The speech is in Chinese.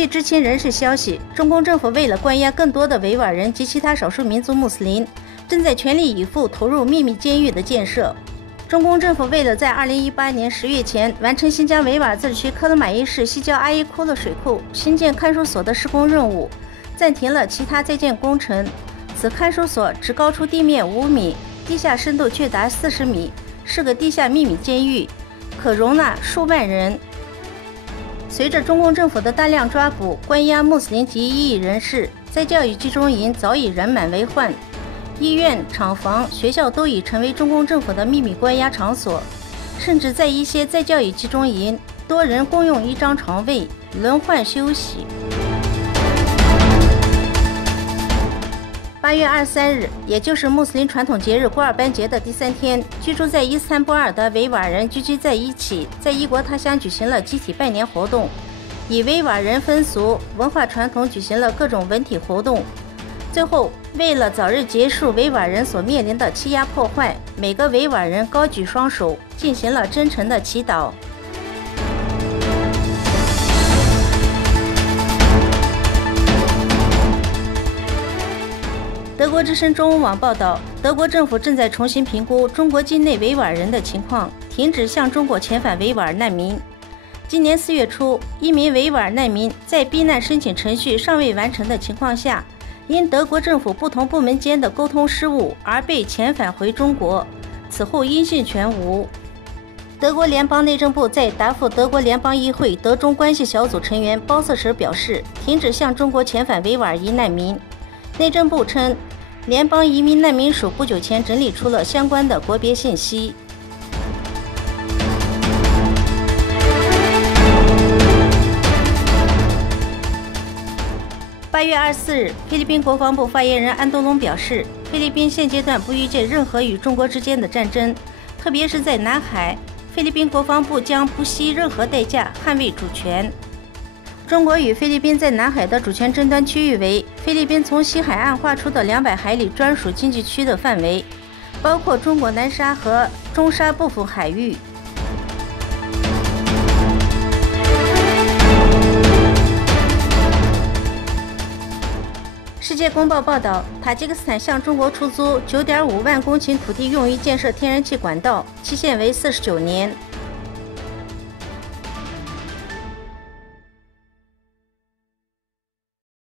据知情人士消息，中共政府为了关押更多的维吾尔人及其他少数民族穆斯林，正在全力以赴投入秘密监狱的建设。中共政府为了在2018年10月前完成新疆维吾尔自治区克勒玛依市西郊阿依库勒水库新建看守所的施工任务，暂停了其他在建工程。此看守所只高出地面5米，地下深度却达40米，是个地下秘密监狱，可容纳数万人。随着中共政府的大量抓捕、关押穆斯林及异议人士，在教育集中营早已人满为患。医院、厂房、学校都已成为中共政府的秘密关押场所，甚至在一些在教育集中营，多人共用一张床位，轮换休息。8月23日，也就是穆斯林传统节日古尔班节的第3天，居住在伊斯坦布尔的维吾尔人聚集在一起，在异国他乡举行了集体拜年活动，以维吾尔人风俗、文化传统举行了各种文体活动。最后，为了早日结束维吾尔人所面临的欺压破坏，每个维吾尔人高举双手，进行了真诚的祈祷。德国之声中文网报道，德国政府正在重新评估中国境内维吾尔人的情况，停止向中国遣返维吾尔难民。今年4月初，一名维吾尔难民在避难申请程序尚未完成的情况下，因德国政府不同部门间的沟通失误而被遣返回中国，此后音信全无。德国联邦内政部在答复德国联邦议会德中关系小组成员包瑟时表示，停止向中国遣返维吾尔裔难民。内政部称，联邦移民难民署不久前整理出了相关的国别信息。8月24日，菲律宾国防部发言人安东龙表示，菲律宾现阶段不预见任何与中国之间的战争，特别是在南海，菲律宾国防部将不惜任何代价捍卫主权。中国与菲律宾在南海的主权争端区域为菲律宾从西海岸划出的200海里专属经济区的范围，包括中国南沙和中沙部分海域。世界公报报道，塔吉克斯坦向中国出租9.5万公顷土地用于建设天然气管道，期限为49年。